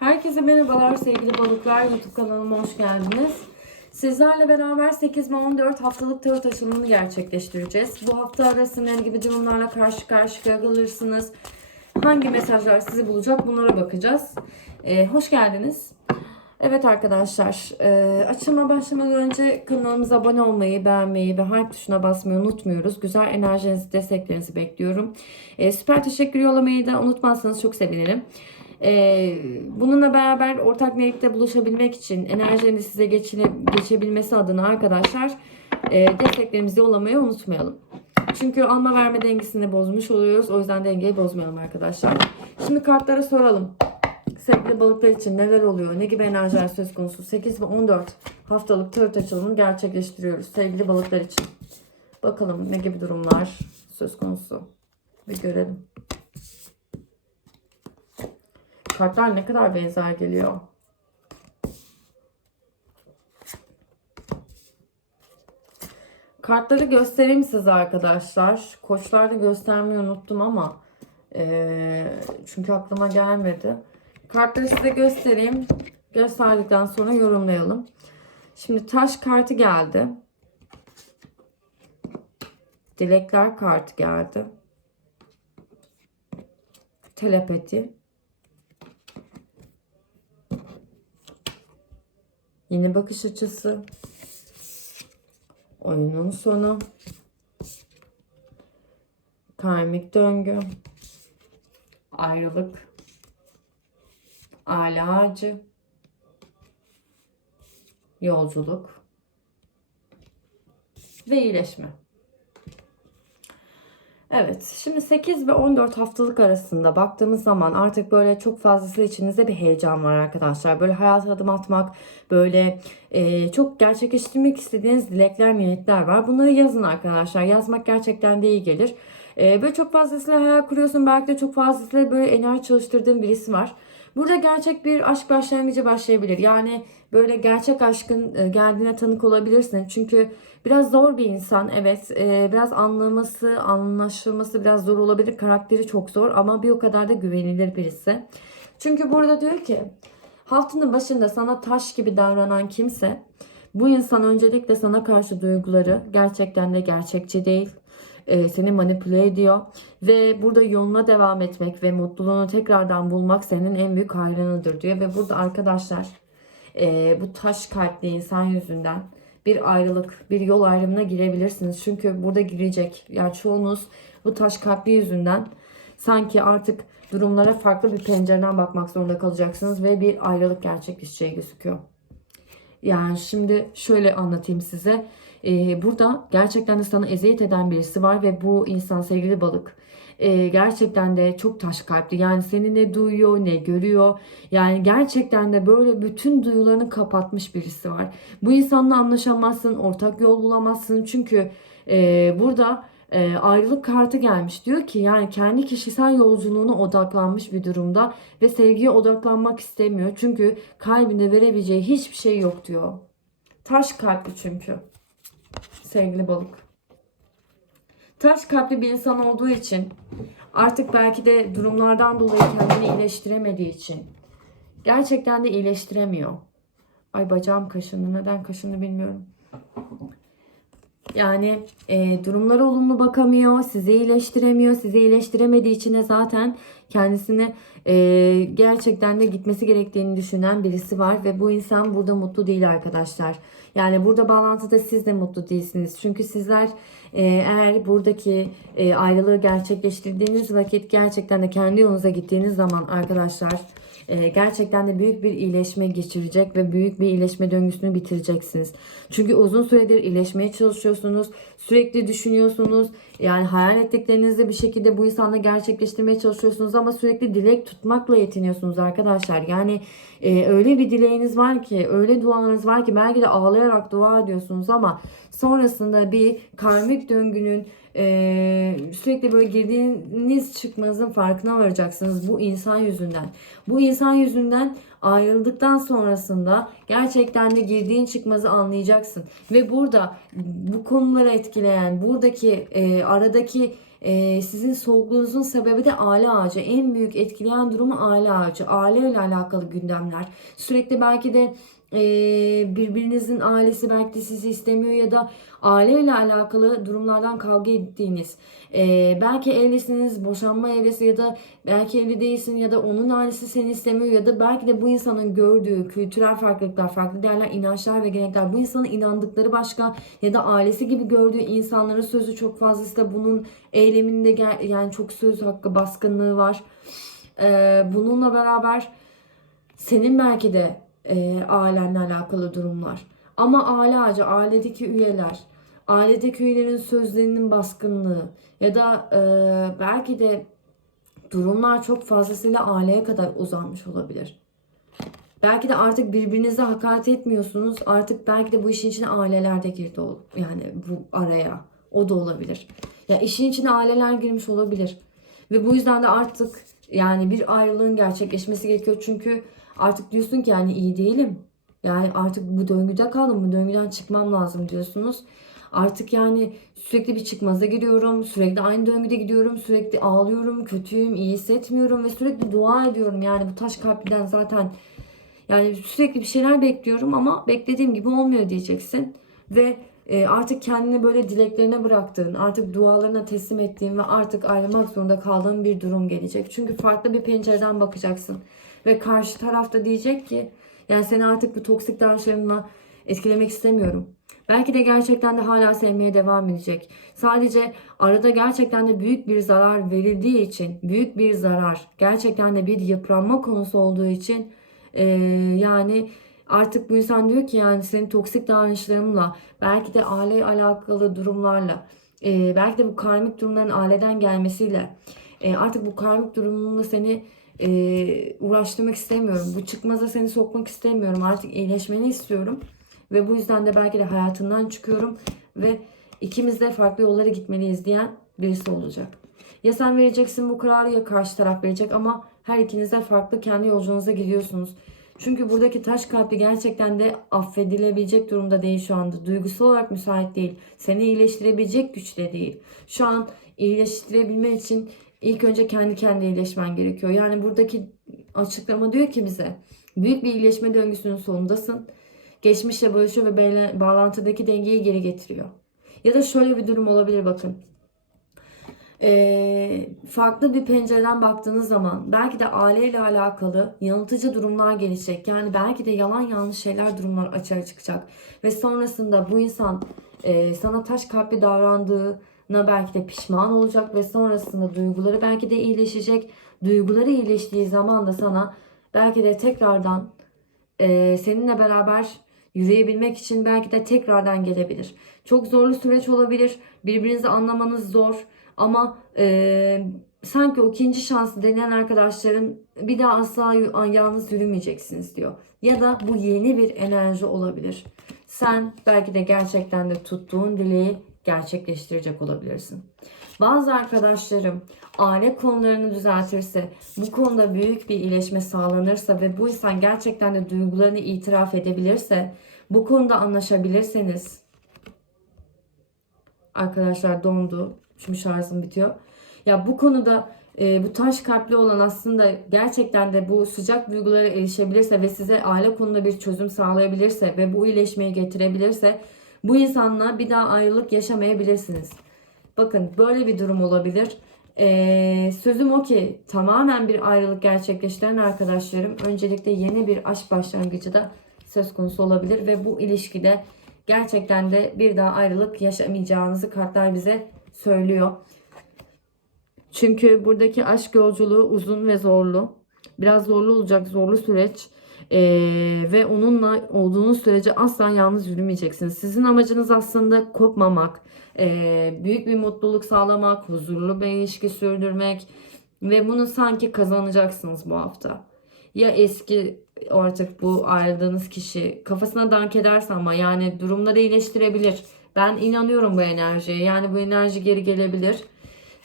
Herkese merhabalar sevgili balıklar. YouTube kanalıma hoş geldiniz. Sizlerle beraber 8 ve 14 haftalık tarot açılımını gerçekleştireceğiz. Bu hafta arasında ne gibi durumlarla karşı karşıya kalırsınız? Hangi mesajlar sizi bulacak bunlara bakacağız. Ee, hoş geldiniz. Evet arkadaşlar e, açılıma başlamadan önce kanalımıza abone olmayı, beğenmeyi ve hype tuşuna basmayı unutmuyoruz. Güzel enerjinizi, desteklerinizi bekliyorum. E, süper teşekkür yollamayı da unutmazsanız çok sevinirim. Ee, bununla beraber ortak niyette buluşabilmek için enerjinin size geçine, geçebilmesi adına arkadaşlar e, desteklerimizi yollamayı unutmayalım. Çünkü alma verme dengesini bozmuş oluyoruz. O yüzden dengeyi bozmayalım arkadaşlar. Şimdi kartlara soralım. Sevgili balıklar için neler oluyor? Ne gibi enerjiler söz konusu? 8 ve 14 haftalık tarot açılımını gerçekleştiriyoruz. Sevgili balıklar için. Bakalım ne gibi durumlar söz konusu. Bir görelim. Kartlar ne kadar benzer geliyor. Kartları göstereyim size arkadaşlar. Koçlarda göstermeyi unuttum ama eee, çünkü aklıma gelmedi. Kartları size göstereyim. Gösterdikten sonra yorumlayalım. Şimdi taş kartı geldi. Dilekler kartı geldi. Telepati. Yeni bakış açısı. Oyunun sonu. Karmik döngü. Ayrılık. Aile ağacı. Yolculuk. Ve iyileşme. Evet, şimdi 8 ve 14 haftalık arasında baktığımız zaman artık böyle çok fazlası içinizde bir heyecan var arkadaşlar. Böyle hayata adım atmak, böyle e, çok gerçekleştirmek istediğiniz dilekler, niyetler var. Bunları yazın arkadaşlar. Yazmak gerçekten de iyi gelir. E, böyle çok fazlasıyla hayal kuruyorsun. Belki de çok fazlasıyla böyle enerji çalıştırdığın birisi var. Burada gerçek bir aşk başlangıcı başlayabilir. Yani böyle gerçek aşkın e, geldiğine tanık olabilirsin. Çünkü biraz zor bir insan. Evet e, biraz anlaması, anlaşılması biraz zor olabilir. Karakteri çok zor ama bir o kadar da güvenilir birisi. Çünkü burada diyor ki haftanın başında sana taş gibi davranan kimse bu insan öncelikle sana karşı duyguları gerçekten de gerçekçi değil e, seni manipüle ediyor ve burada yoluna devam etmek ve mutluluğunu tekrardan bulmak senin en büyük hayranıdır diyor ve burada arkadaşlar e, bu taş kalpli insan yüzünden bir ayrılık, bir yol ayrımına girebilirsiniz. Çünkü burada girecek. Yani çoğunuz bu taş kalpli yüzünden sanki artık durumlara farklı bir pencereden bakmak zorunda kalacaksınız ve bir ayrılık gerçekleşeceği gözüküyor. Yani şimdi şöyle anlatayım size. Ee, burada gerçekten de sana eziyet eden birisi var ve bu insan sevgili balık e, gerçekten de çok taş kalpli. Yani seni ne duyuyor ne görüyor. Yani gerçekten de böyle bütün duyularını kapatmış birisi var. Bu insanla anlaşamazsın, ortak yol bulamazsın. Çünkü e, burada e, ayrılık kartı gelmiş. Diyor ki yani kendi kişisel yolculuğuna odaklanmış bir durumda ve sevgiye odaklanmak istemiyor. Çünkü kalbinde verebileceği hiçbir şey yok diyor. Taş kalpli çünkü. Sevgili balık. Taş kalpli bir insan olduğu için artık belki de durumlardan dolayı kendini iyileştiremediği için gerçekten de iyileştiremiyor. Ay bacağım kaşındı. Neden kaşındı bilmiyorum. Yani e, durumlara olumlu bakamıyor, sizi iyileştiremiyor. Sizi iyileştiremediği için de zaten kendisine e, gerçekten de gitmesi gerektiğini düşünen birisi var. Ve bu insan burada mutlu değil arkadaşlar. Yani burada bağlantıda siz de mutlu değilsiniz. Çünkü sizler e, eğer buradaki e, ayrılığı gerçekleştirdiğiniz vakit gerçekten de kendi yolunuza gittiğiniz zaman arkadaşlar e, gerçekten de büyük bir iyileşme geçirecek ve büyük bir iyileşme döngüsünü bitireceksiniz. Çünkü uzun süredir iyileşmeye çalışıyorsunuz. Sürekli düşünüyorsunuz. Yani hayal ettiklerinizi bir şekilde bu insanla gerçekleştirmeye çalışıyorsunuz ama sürekli dilek tutmakla yetiniyorsunuz arkadaşlar. Yani e, öyle bir dileğiniz var ki, öyle dualarınız var ki belki de ağlayarak dua ediyorsunuz ama sonrasında bir karmik döngünün e, sürekli böyle girdiğiniz çıkmanızın farkına varacaksınız bu insan yüzünden. Bu insan yüzünden ayrıldıktan sonrasında gerçekten de girdiğin çıkmazı anlayacaksın. Ve burada bu konuları etkileyen, buradaki e, aradaki Ee, sizin soğukluğunuzun sebebi de aile ağacı. En büyük etkileyen durumu aile ağacı. Aileyle alakalı gündemler. Sürekli belki de birbirinizin ailesi belki de sizi istemiyor ya da aileyle alakalı durumlardan kavga ettiğiniz. belki evlisiniz, boşanma evresi ya da belki evli değilsin ya da onun ailesi seni istemiyor ya da belki de bu insanın gördüğü kültürel farklılıklar, farklı değerler, inançlar ve gelenekler bu insanın inandıkları başka ya da ailesi gibi gördüğü insanların sözü çok fazlasıyla bunun eyleminde yani çok söz hakkı baskınlığı var. Bununla beraber senin belki de e, ailenle alakalı durumlar. Ama aile ağacı, ailedeki üyeler, ailedeki üyelerin sözlerinin baskınlığı ya da e, belki de durumlar çok fazlasıyla aileye kadar uzanmış olabilir. Belki de artık birbirinize hakaret etmiyorsunuz. Artık belki de bu işin içine aileler de girdi yani bu araya. O da olabilir. Ya işin içine aileler girmiş olabilir. Ve bu yüzden de artık yani bir ayrılığın gerçekleşmesi gerekiyor. Çünkü artık diyorsun ki yani iyi değilim. Yani artık bu döngüde kaldım. Bu döngüden çıkmam lazım diyorsunuz. Artık yani sürekli bir çıkmaza giriyorum. Sürekli aynı döngüde gidiyorum. Sürekli ağlıyorum. Kötüyüm. iyi hissetmiyorum. Ve sürekli dua ediyorum. Yani bu taş kalpliden zaten yani sürekli bir şeyler bekliyorum ama beklediğim gibi olmuyor diyeceksin. Ve e, artık kendini böyle dileklerine bıraktığın, artık dualarına teslim ettiğin ve artık ayrılmak zorunda kaldığın bir durum gelecek. Çünkü farklı bir pencereden bakacaksın. Ve karşı tarafta diyecek ki yani seni artık bu toksik davranışlarımla etkilemek istemiyorum. Belki de gerçekten de hala sevmeye devam edecek. Sadece arada gerçekten de büyük bir zarar verildiği için, büyük bir zarar, gerçekten de bir yıpranma konusu olduğu için ee, yani artık bu insan diyor ki yani senin toksik davranışlarımla belki de aile alakalı durumlarla e, belki de bu karmik durumların aileden gelmesiyle e, artık bu karmik durumumla seni e, uğraştırmak istemiyorum. Bu çıkmaza seni sokmak istemiyorum. Artık iyileşmeni istiyorum. Ve bu yüzden de belki de hayatından çıkıyorum. Ve ikimiz de farklı yollara gitmeliyiz diyen birisi olacak. Ya sen vereceksin bu kararı ya karşı taraf verecek ama her ikiniz de farklı kendi yolculuğunuza gidiyorsunuz. Çünkü buradaki taş kalpli gerçekten de affedilebilecek durumda değil şu anda. Duygusal olarak müsait değil. Seni iyileştirebilecek güçte değil. Şu an iyileştirebilmen için ilk önce kendi kendi iyileşmen gerekiyor. Yani buradaki açıklama diyor ki bize büyük bir iyileşme döngüsünün sonundasın. Geçmişle barışıyor ve bağlantıdaki dengeyi geri getiriyor. Ya da şöyle bir durum olabilir bakın. Ee, farklı bir pencereden baktığınız zaman belki de aileyle alakalı yanıltıcı durumlar gelecek. Yani belki de yalan yanlış şeyler durumlar açığa çıkacak. Ve sonrasında bu insan e, sana taş kalpli davrandığına belki de pişman olacak ve sonrasında duyguları belki de iyileşecek. Duyguları iyileştiği zaman da sana belki de tekrardan e, seninle beraber yürüyebilmek için belki de tekrardan gelebilir. Çok zorlu süreç olabilir. Birbirinizi anlamanız zor. Ama e, sanki o ikinci şansı deneyen arkadaşların bir daha asla yalnız yürümeyeceksiniz diyor. Ya da bu yeni bir enerji olabilir. Sen belki de gerçekten de tuttuğun dileği gerçekleştirecek olabilirsin. Bazı arkadaşlarım aile konularını düzeltirse, bu konuda büyük bir iyileşme sağlanırsa ve bu insan gerçekten de duygularını itiraf edebilirse, bu konuda anlaşabilirseniz, arkadaşlar dondu. Çünkü şarjım bitiyor. Ya bu konuda e, bu taş kalpli olan aslında gerçekten de bu sıcak duygulara erişebilirse ve size aile konuda bir çözüm sağlayabilirse ve bu iyileşmeyi getirebilirse bu insanla bir daha ayrılık yaşamayabilirsiniz. Bakın böyle bir durum olabilir. Ee, sözüm o ki tamamen bir ayrılık gerçekleştiren arkadaşlarım öncelikle yeni bir aşk başlangıcı da söz konusu olabilir ve bu ilişkide gerçekten de bir daha ayrılık yaşamayacağınızı kartlar bize söylüyor. Çünkü buradaki aşk yolculuğu uzun ve zorlu. Biraz zorlu olacak, zorlu süreç. Ee, ve onunla olduğunuz sürece asla yalnız yürümeyeceksiniz. Sizin amacınız aslında kopmamak, ee, büyük bir mutluluk sağlamak, huzurlu bir ilişki sürdürmek ve bunu sanki kazanacaksınız bu hafta. Ya eski artık bu ayrıldığınız kişi kafasına dank ederse ama yani durumları iyileştirebilir. Ben inanıyorum bu enerjiye. Yani bu enerji geri gelebilir.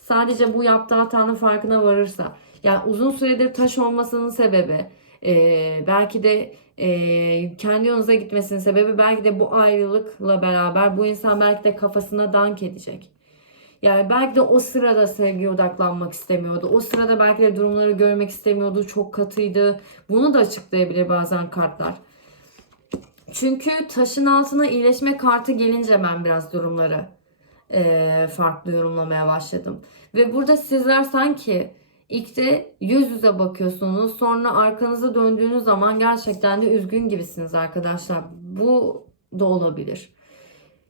Sadece bu yaptığı hatanın farkına varırsa. Yani uzun süredir taş olmasının sebebi e, belki de e, kendi yolunuza gitmesinin sebebi belki de bu ayrılıkla beraber bu insan belki de kafasına dank edecek. Yani belki de o sırada sevgiye odaklanmak istemiyordu. O sırada belki de durumları görmek istemiyordu. Çok katıydı. Bunu da açıklayabilir bazen kartlar. Çünkü taşın altına iyileşme kartı gelince ben biraz durumları eee, farklı yorumlamaya başladım. Ve burada sizler sanki ilk de yüz yüze bakıyorsunuz. Sonra arkanıza döndüğünüz zaman gerçekten de üzgün gibisiniz arkadaşlar. Bu da olabilir.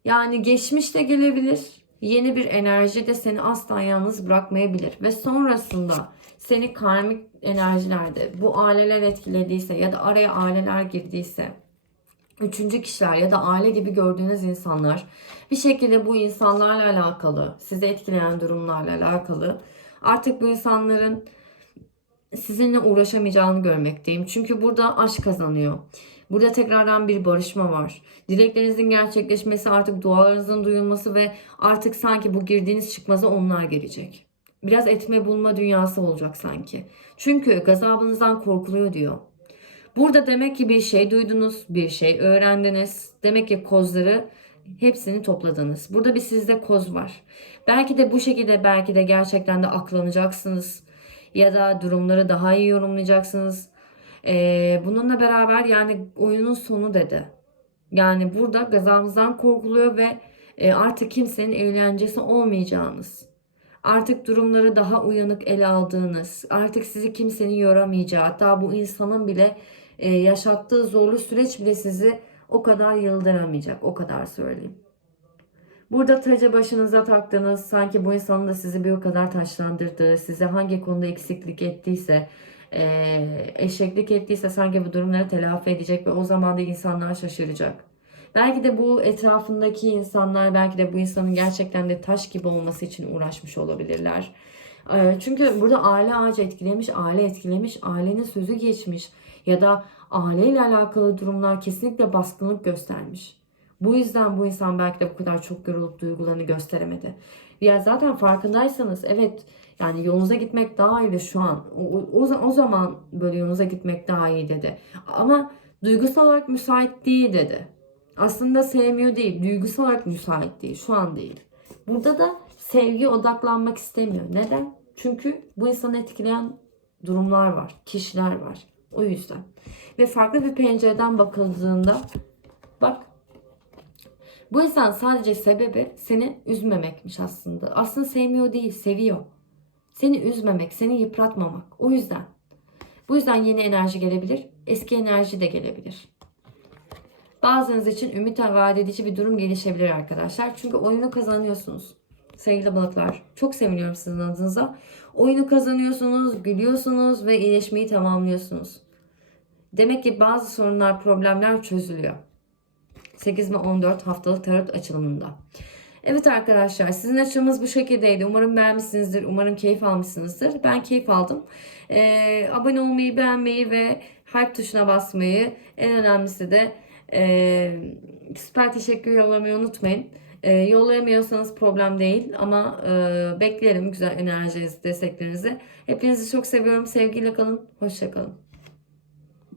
Yani geçmiş de gelebilir. Yeni bir enerji de seni asla yalnız bırakmayabilir. Ve sonrasında seni karmik enerjilerde bu aileler etkilediyse ya da araya aileler girdiyse üçüncü kişiler ya da aile gibi gördüğünüz insanlar bir şekilde bu insanlarla alakalı, sizi etkileyen durumlarla alakalı artık bu insanların sizinle uğraşamayacağını görmekteyim. Çünkü burada aşk kazanıyor. Burada tekrardan bir barışma var. Dileklerinizin gerçekleşmesi, artık dualarınızın duyulması ve artık sanki bu girdiğiniz çıkmaza onlar gelecek. Biraz etme bulma dünyası olacak sanki. Çünkü gazabınızdan korkuluyor diyor. Burada demek ki bir şey duydunuz, bir şey öğrendiniz. Demek ki kozları hepsini topladınız. Burada bir sizde koz var. Belki de bu şekilde belki de gerçekten de aklanacaksınız. Ya da durumları daha iyi yorumlayacaksınız. Ee, bununla beraber yani oyunun sonu dedi. Yani burada gazabınızdan korkuluyor ve e, artık kimsenin eğlencesi olmayacağınız. Artık durumları daha uyanık ele aldığınız, artık sizi kimsenin yoramayacağı, hatta bu insanın bile e, yaşattığı zorlu süreç bile sizi o kadar yıldıramayacak, o kadar söyleyeyim. Burada tacı başınıza taktığınız, sanki bu insanın da sizi bir o kadar taşlandırdığı, size hangi konuda eksiklik ettiyse, eşeklik ettiyse sanki bu durumları telafi edecek ve o zaman da insanlar şaşıracak. Belki de bu etrafındaki insanlar belki de bu insanın gerçekten de taş gibi olması için uğraşmış olabilirler. Çünkü burada aile ağacı etkilemiş, aile etkilemiş, ailenin sözü geçmiş ya da aileyle alakalı durumlar kesinlikle baskınlık göstermiş. Bu yüzden bu insan belki de bu kadar çok yorulup duygularını gösteremedi. Ya zaten farkındaysanız evet yani yolunuza gitmek daha iyiydi şu an. O, o, o zaman böyle yolunuza gitmek daha iyi dedi. Ama duygusal olarak müsait değil dedi. Aslında sevmiyor değil, duygusal olarak müsait değil, şu an değil. Burada da sevgi odaklanmak istemiyor. Neden? Çünkü bu insanı etkileyen durumlar var, kişiler var. O yüzden. Ve farklı bir pencereden bakıldığında bak bu insan sadece sebebi seni üzmemekmiş aslında. Aslında sevmiyor değil, seviyor. Seni üzmemek, seni yıpratmamak. O yüzden. Bu yüzden yeni enerji gelebilir, eski enerji de gelebilir. Bazınız için ümit vaat edici bir durum gelişebilir arkadaşlar. Çünkü oyunu kazanıyorsunuz. Sevgili balıklar. Çok seviniyorum sizin adınıza. Oyunu kazanıyorsunuz, gülüyorsunuz ve iyileşmeyi tamamlıyorsunuz. Demek ki bazı sorunlar, problemler çözülüyor. 8 ve 14 haftalık tarot açılımında. Evet arkadaşlar sizin açımız bu şekildeydi. Umarım beğenmişsinizdir. Umarım keyif almışsınızdır. Ben keyif aldım. Ee, abone olmayı, beğenmeyi ve hype tuşuna basmayı en önemlisi de ee, süper teşekkür yollamayı unutmayın. Ee, yollayamıyorsanız problem değil ama e, beklerim güzel enerjinizi, desteklerinizi. Hepinizi çok seviyorum. Sevgiyle kalın. Hoşça kalın.